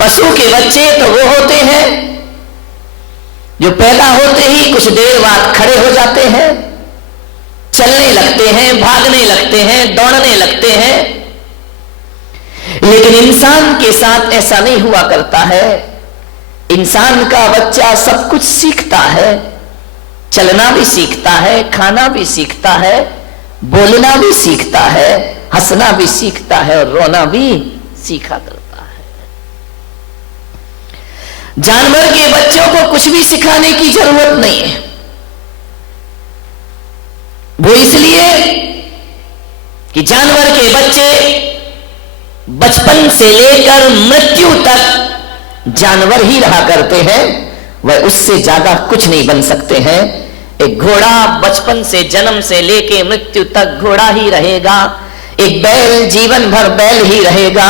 पशु के बच्चे तो वो होते हैं जो पैदा होते ही कुछ देर बाद खड़े हो जाते हैं, चलने लगते हैं, भागने लगते हैं, दौड़ने लगते हैं। लेकिन इंसान के साथ ऐसा नहीं हुआ करता है। इंसान का बच्चा सब कुछ सीखता है, चलना भी सीखता है, खाना भी सीखता है, बोलना भी सीखता है, हंसना भी सीखता है और रोना भी सीखा करता है। जानवर के बच्चों को कुछ भी सिखाने की जरूरत नहीं है। वो इसलिए कि जानवर के बच्चे बचपन से लेकर मृत्यु तक जानवर ही रहा करते हैं, वह उससे ज्यादा कुछ नहीं बन सकते हैं। एक घोड़ा बचपन से, जन्म से लेकर मृत्यु तक घोड़ा ही रहेगा। एक बैल जीवन भर बैल ही रहेगा।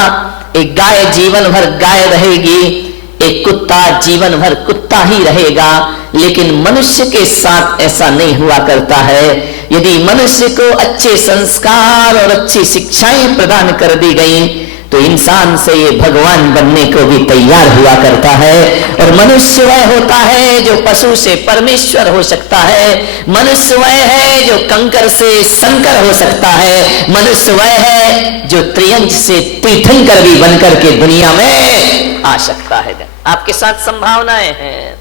एक गाय जीवन भर गाय रहेगी। एक कुत्ता जीवन भर कुत्ता ही रहेगा। लेकिन मनुष्य के साथ ऐसा नहीं हुआ करता है। यदि मनुष्य को अच्छे संस्कार और अच्छी शिक्षाएं प्रदान कर दी गई तो इंसान से ये भगवान बनने को भी तैयार हुआ करता है। और मनुष्य वह होता है जो पशु से परमेश्वर हो सकता है। मनुष्य वह है जो कंकर से शंकर हो सकता है। मनुष्य वह है जो त्रियंच से तीर्थंकर भी बनकर के दुनिया में आ सकता है। आपके साथ संभावनाएं हैं,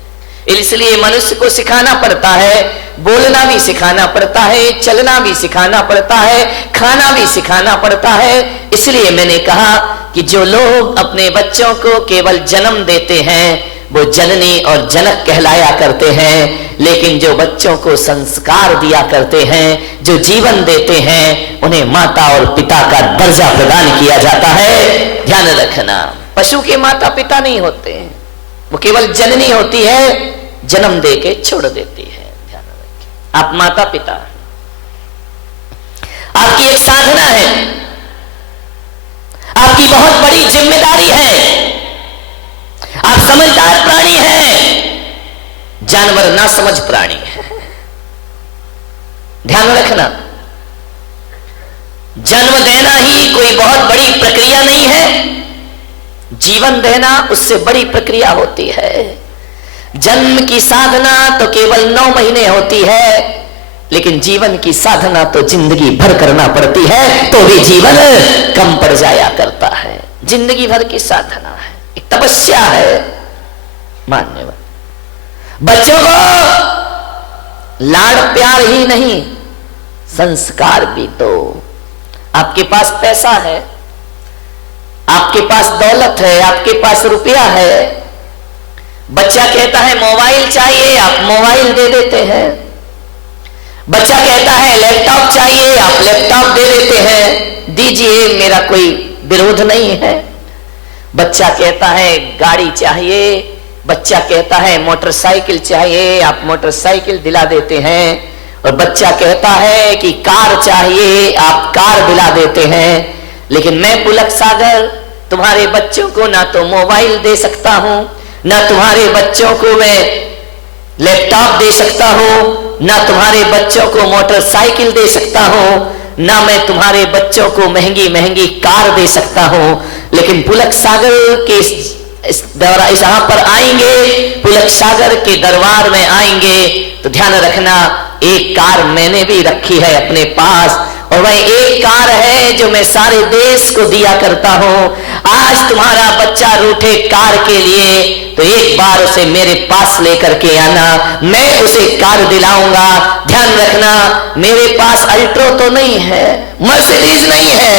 इसलिए मनुष्य को सिखाना पड़ता है, बोलना भी सिखाना पड़ता है, चलना भी सिखाना पड़ता है, खाना भी सिखाना पड़ता है। इसलिए मैंने कहा कि जो लोग अपने बच्चों को केवल जन्म देते हैं वो जननी और जनक कहलाया करते हैं, लेकिन जो बच्चों को संस्कार दिया करते हैं, जो जीवन देते हैं, उन्हें माता और पिता का दर्जा प्रदान किया जाता है। ध्यान रखना, पशु के माता पिता नहीं होते हैं, वो केवल जननी होती है, जन्म दे के छोड़ देती है। ध्यान रखिए, आप माता पिता, आपकी एक साधना है, आपकी बहुत बड़ी जिम्मेदारी है। आप समझदार प्राणी हैं, जानवर ना समझ प्राणी है। ध्यान रखना, जन्म देना ही कोई बहुत बड़ी प्रक्रिया नहीं है, जीवन देना उससे बड़ी प्रक्रिया होती है। जन्म की साधना तो केवल 9 महीने होती है, लेकिन जीवन की साधना तो जिंदगी भर करना पड़ती है, तो भी जीवन कम पड़ जाया करता है। जिंदगी भर की साधना है, एक तपस्या है। मानने वाले बच्चों को लाड़ प्यार ही नहीं, संस्कार भी दो। आपके पास पैसा है, आपके पास दौलत है, आपके पास रुपया है, बच्चा कहता है मोबाइल चाहिए, आप मोबाइल दे देते हैं। बच्चा कहता है लैपटॉप चाहिए, आप लैपटॉप दे देते हैं। दीजिए, मेरा कोई विरोध नहीं है। बच्चा कहता है गाड़ी चाहिए, बच्चा कहता है मोटरसाइकिल चाहिए, आप मोटरसाइकिल दिला देते हैं। और बच्चा कहता है कि कार चाहिए, आप कार दिला देते हैं। लेकिन मैं पुलक सागर तुम्हारे बच्चों को ना तो मोबाइल दे सकता हूं, ना तुम्हारे बच्चों को मैं लैपटॉप दे सकता हूं, ना तुम्हारे बच्चों को मोटरसाइकिल दे सकता हूं, ना मैं तुम्हारे बच्चों को महंगी महंगी कार दे सकता हूं। लेकिन पुलक सागर के यहाँ पर आएंगे, पुलक सागर के दरबार में आएंगे तो ध्यान रखना, एक कार मैंने भी रखी है अपने पास, और वह एक कार है जो मैं सारे देश को दिया करता हूं। आज तुम्हारा बच्चा रूठे कार के लिए तो एक बार उसे मेरे पास लेकर के आना, मैं उसे कार दिलाऊंगा। ध्यान रखना, मेरे पास अल्ट्रो तो नहीं है, मर्सिडीज नहीं है,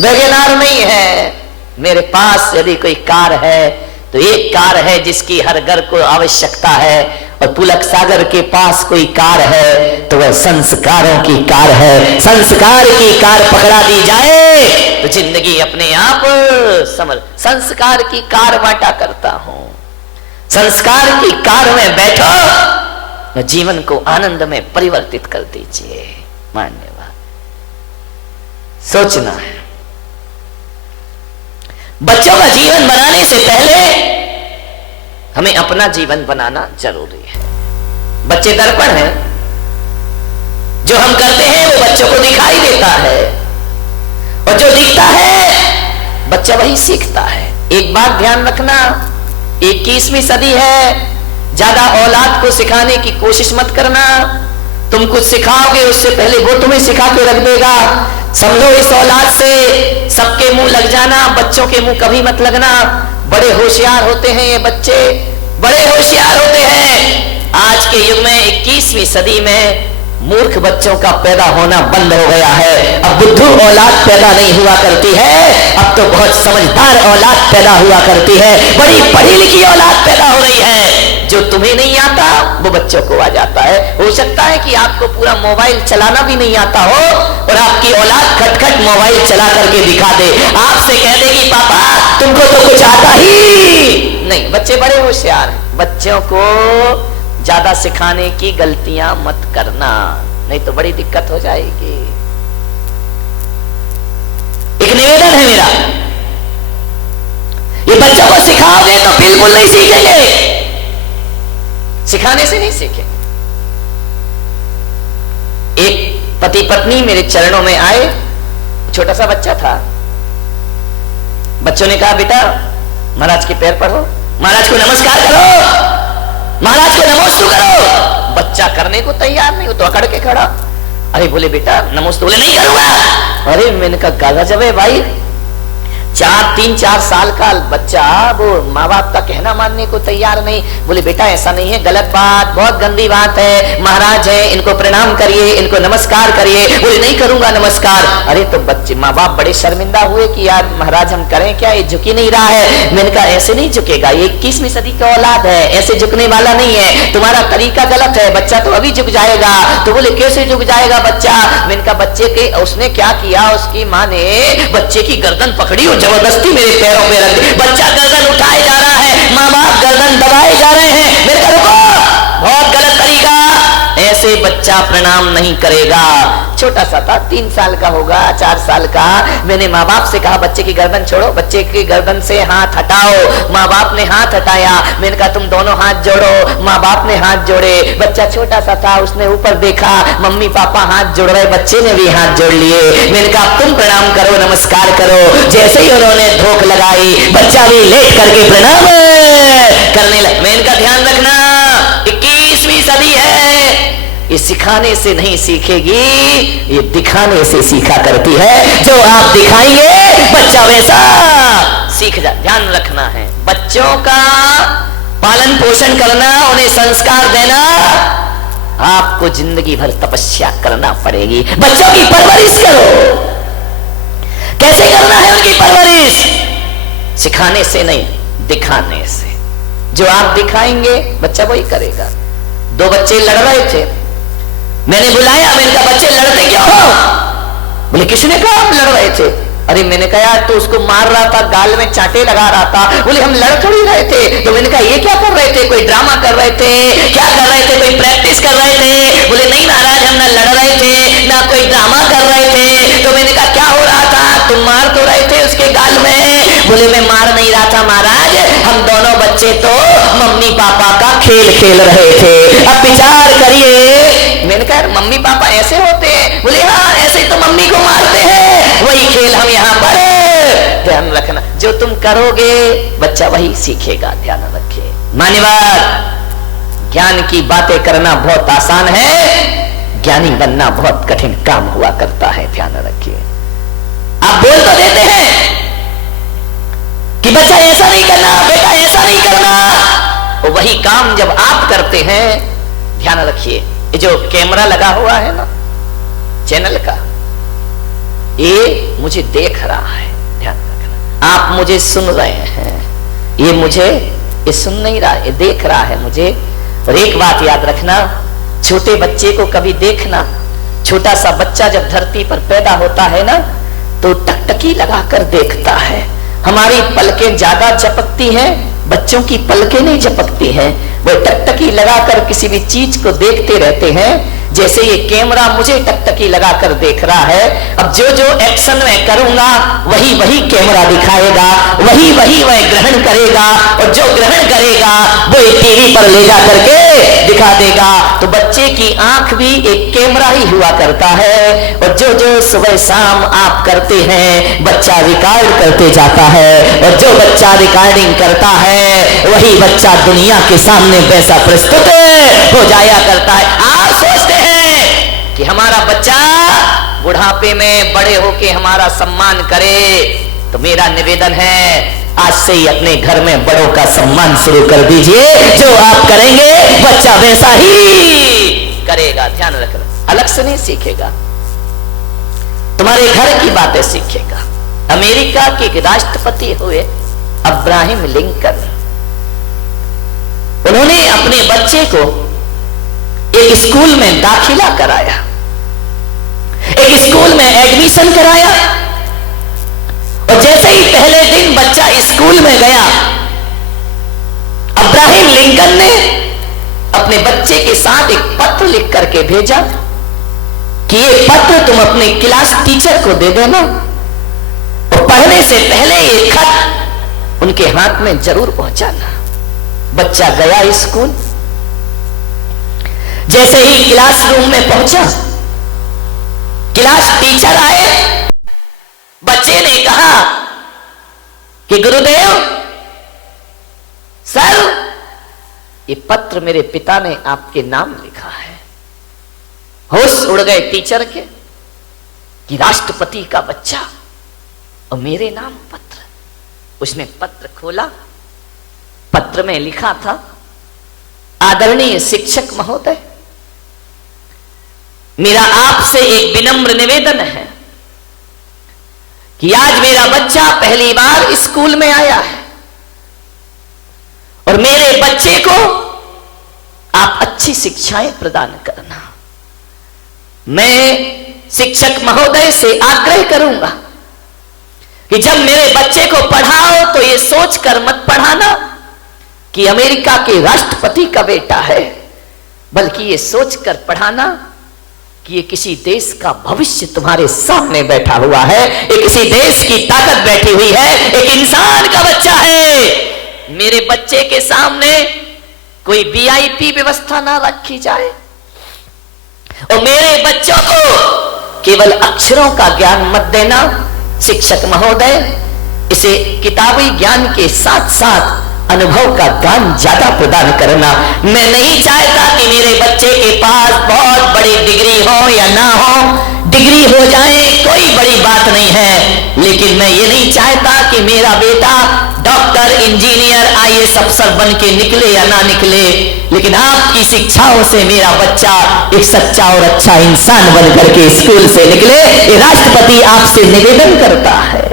वैगनआर नहीं है। मेरे पास यदि कोई कार है तो एक कार है जिसकी हर घर को आवश्यकता है। और पुलक सागर के पास कोई कार है तो वह संस्कारों की कार है। संस्कार की कार पकड़ा दी जाए तो जिंदगी अपने आप संस्कार की कार बांटा करता हूं। संस्कार की कार में बैठो, जीवन को आनंद में परिवर्तित कर दीजिए। मान्यवाद, सोचना है। बच्चों का जीवन बनाने से पहले हमें अपना जीवन बनाना जरूरी है। बच्चे दर्पण हैं, जो हम करते हैं वो बच्चों को दिखाई देता है, और जो दिखता है बच्चा वही सीखता है। एक बात ध्यान रखना, 21वीं सदी है, ज्यादा औलाद को सिखाने की कोशिश मत करना। तुम कुछ सिखाओगे उससे पहले वो तुम्हें सिखा के रख देगा। समझो इस औलाद से सबके मुंह लग जाना, बच्चों के मुंह कभी मत लगना। बड़े होशियार होते हैं ये बच्चे, बड़े होशियार होते हैं। आज के युग में 21वीं सदी में मूर्ख बच्चों का पैदा होना बंद हो गया है। अब बुद्धू औलाद पैदा नहीं हुआ करती है, अब तो बहुत समझदार औलाद पैदा हुआ करती है। बड़ी पढ़ी लिखी औलाद पैदा हो रही है। जो तुम्हें नहीं आता वो बच्चों को आ जाता है। हो सकता है कि आपको पूरा मोबाइल चलाना भी नहीं आता हो और आपकी औलाद खटखट मोबाइल चला करके दिखा दे, आपसे कह दे कि पापा तुमको तो कुछ आता ही नहीं। बच्चे बड़े होशियार हैं। बच्चों को ज्यादा सिखाने की गलतियां मत करना, नहीं तो बड़ी दिक्कत हो जाएगी। एक निवेदन है मेरा, ये बच्चों को सिखाओगे तो बिल्कुल नहीं सीखेंगे, सिखाने से नहीं सीखेंगे। एक पति पत्नी मेरे चरणों में आए, छोटा सा बच्चा था। बच्चों ने कहा बेटा महाराज के पैर पड़ो, महाराज को नमस्कार करो, महाराज को नमोस्तु करो। बच्चा करने को तैयार नहीं, वो तो अकड़ के खड़ा। अरे बोले बेटा नमोस्तु, बोले नहीं करूंगा। अरे मैंने कहा गजब है भाई, 3-4 साल का बच्चा वो माँ बाप का कहना मानने को तैयार नहीं। बोले बेटा ऐसा नहीं है, गलत बात, बहुत गंदी बात है, महाराज है इनको प्रणाम करिए, इनको नमस्कार करिए। बोले नहीं करूंगा नमस्कार। अरे तो बच्चे माँ बाप बड़े शर्मिंदा हुए कि यार महाराज हम करें क्या, ये झुक ही नहीं रहा है। मैंने कहा ऐसे नहीं झुकेगा, ये 21वीं सदी का औलाद है, ऐसे झुकने वाला नहीं है, तुम्हारा तरीका गलत है, बच्चा तो अभी झुक जाएगा। तो बोले कैसे झुक जाएगा बच्चा। मैंने कहा बच्चे के उसने क्या किया, उसकी माँ ने बच्चे की गर्दन पकड़ी और जबरदस्ती मेरे पैरों पे रख दी। बच्चा गर्दन उठाए जा रहा है, माँ बाप गर्दन दबाए जा रहे हैं। मेरे को रुको, बहुत गलत तरीका, ऐसे बच्चा प्रणाम नहीं करेगा। छोटा सा था, 3 साल का होगा, 4 साल का। मैंने माँ बाप से कहा बच्चे की गर्दन छोड़ो, बच्चे की गर्दन से हाथ हटाओ। माँ बाप ने हाथ हटाया। मैंने कहा तुम दोनों हाथ जोड़ो। माँ बाप ने हाथ जोड़े। बच्चा छोटा सा था, उसने ऊपर देखा, मम्मी पापा हाथ जोड़ रहे, बच्चे ने भी हाथ जोड़ लिए। मैंने कहा तुम प्रणाम करो, नमस्कार करो। जैसे ही उन्होंने धोख लगाई, बच्चा भी लेट करके प्रणाम करने लगा। मैंने कहा ध्यान रखना 21वीं सदी है, ये सिखाने से नहीं सीखेगी, ये दिखाने से सीखा करती है। जो आप दिखाएंगे बच्चा वैसा सीख जा। ध्यान रखना है, बच्चों का पालन पोषण करना, उन्हें संस्कार देना, आपको जिंदगी भर तपस्या करना पड़ेगी। बच्चों की परवरिश करो। कैसे करना है उनकी परवरिश? सिखाने से नहीं, दिखाने से। जो आप दिखाएंगे बच्चा वही करेगा। 2 बच्चे लड़ रहे थे, मैंने बुलाया, मैंने कहा बच्चे लड़ते क्यों हो? बोले किसने कहा हम लड़ रहे थे? अरे मैंने कहा यार तो उसको मार रहा था, गाल में चांटे लगा रहा था। बोले हम लड़ थोड़ी रहे थे। तो मैंने कहा ये क्या कर रहे थे? कोई ड्रामा कर रहे थे, क्या कर रहे थे? कोई प्रैक्टिस कर रहे थे? बोले नहीं महाराज हम ना लड़ रहे थे ना कोई ड्रामा कर रहे थे। तो मैंने कहा क्या हो रहा था? तुम मार तो रहे थे उसके गाल में। बोले मैं मार नहीं रहा था महाराज, हम दोनों बच्चे तो मम्मी पापा का खेल खेल रहे थे। अब विचार करिए। मैंने कहा मम्मी पापा ऐसे होते हैं? बोले हाँ ऐसे तो मम्मी को मारते हैं, वही खेल हम यहाँ पर। ध्यान रखना, जो तुम करोगे बच्चा वही सीखेगा। ध्यान रखिए। मान्यवर, ज्ञान की बातें करना बहुत आसान है, ज्ञानी बनना बहुत कठिन काम हुआ करता है। ध्यान रखिए। आप बोल तो देते हैं कि बच्चा ऐसा नहीं करना, बेटा ऐसा नहीं करना, और वही काम जब आप करते हैं, ध्यान रखिए, ये जो कैमरा लगा हुआ है ना चैनल का, ये मुझे देख रहा है। ध्यान रखना, आप मुझे सुन रहे हैं, ये मुझे ये सुन नहीं रहा, ये देख रहा है मुझे। और एक बात याद रखना, छोटे बच्चे को कभी देखना, छोटा सा बच्चा जब धरती पर पैदा होता है ना तो टकटकी लगाकर देखता है। हमारी पलकें ज्यादा झपकती हैं, बच्चों की पलकें नहीं झपकती हैं। वो टकटकी लगाकर किसी भी चीज को देखते रहते हैं। जैसे ये कैमरा मुझे टकटकी लगाकर देख रहा है, अब जो जो एक्शन मैं करूंगा वही वही कैमरा दिखाएगा, वही वही वह ग्रहण करेगा, और जो ग्रहण करेगा वो टीवी पर ले जा करके दिखा देगा। तो बच्चे की आंख भी एक कैमरा ही हुआ करता है, और जो जो सुबह शाम आप करते हैं बच्चा रिकॉर्ड करते जाता है, और जो बच्चा रिकॉर्डिंग करता है वही बच्चा दुनिया के सामने वैसा प्रस्तुत हो जाया करता है। आप सोचते हैं कि हमारा बच्चा बुढ़ापे में बड़े होके हमारा सम्मान करे, तो मेरा निवेदन है आज से ही अपने घर में बड़ों का सम्मान शुरू कर दीजिए। जो आप करेंगे बच्चा वैसा ही करेगा। ध्यान रखना, अलग से नहीं सीखेगा, तुम्हारे घर की बातें सीखेगा। अमेरिका के एक राष्ट्रपति हुए अब्राहम लिंकन, उन्होंने अपने बच्चे को एक स्कूल में दाखिला कराया, एक स्कूल में एडमिशन कराया, और जैसे ही पहले दिन बच्चा स्कूल में गया, अब्राहम लिंकन ने अपने बच्चे के साथ एक पत्र लिख करके भेजा कि ये पत्र तुम अपने क्लास टीचर को दे देना, और पढ़ने से पहले ये खत उनके हाथ में जरूर पहुंचाना। बच्चा गया स्कूल, जैसे ही क्लासरूम में पहुंचा, क्लास टीचर आए, बच्चे ने कहा कि गुरुदेव सर, ये पत्र मेरे पिता ने आपके नाम लिखा है। होश उड़ गए टीचर के कि राष्ट्रपति का बच्चा और मेरे नाम पत्र। उसने पत्र खोला, पत्र में लिखा था, आदरणीय शिक्षक महोदय, मेरा आपसे एक विनम्र निवेदन है कि आज मेरा बच्चा पहली बार स्कूल में आया है, और मेरे बच्चे को आप अच्छी शिक्षाएं प्रदान करना। मैं शिक्षक महोदय से आग्रह करूंगा कि जब मेरे बच्चे को पढ़ाओ तो ये सोचकर मत पढ़ाना कि अमेरिका के राष्ट्रपति का बेटा है, बल्कि ये सोचकर पढ़ाना कि ये किसी देश का भविष्य तुम्हारे सामने बैठा हुआ है, ये किसी देश की ताकत बैठी हुई है, एक इंसान का बच्चा है। मेरे बच्चे के सामने कोई वीआईपी व्यवस्था ना रखी जाए, और मेरे बच्चों को केवल अक्षरों का ज्ञान मत देना शिक्षक महोदय, इसे किताबी ज्ञान के साथ साथ अनुभव का ज्ञान ज्यादा प्रदान करना। मैं नहीं चाहता कि मेरे बच्चे के पास बहुत बड़ी डिग्री हो या ना हो, डिग्री हो जाए कोई बड़ी बात नहीं है, लेकिन मैं ये नहीं चाहता कि मेरा बेटा डॉक्टर, इंजीनियर, आईएएस अफसर बन के निकले या ना निकले, लेकिन आपकी शिक्षाओं से मेरा बच्चा एक सच्चा और अच्छा इंसान बन करके स्कूल से निकले। ये राष्ट्रपति आपसे निवेदन करता है।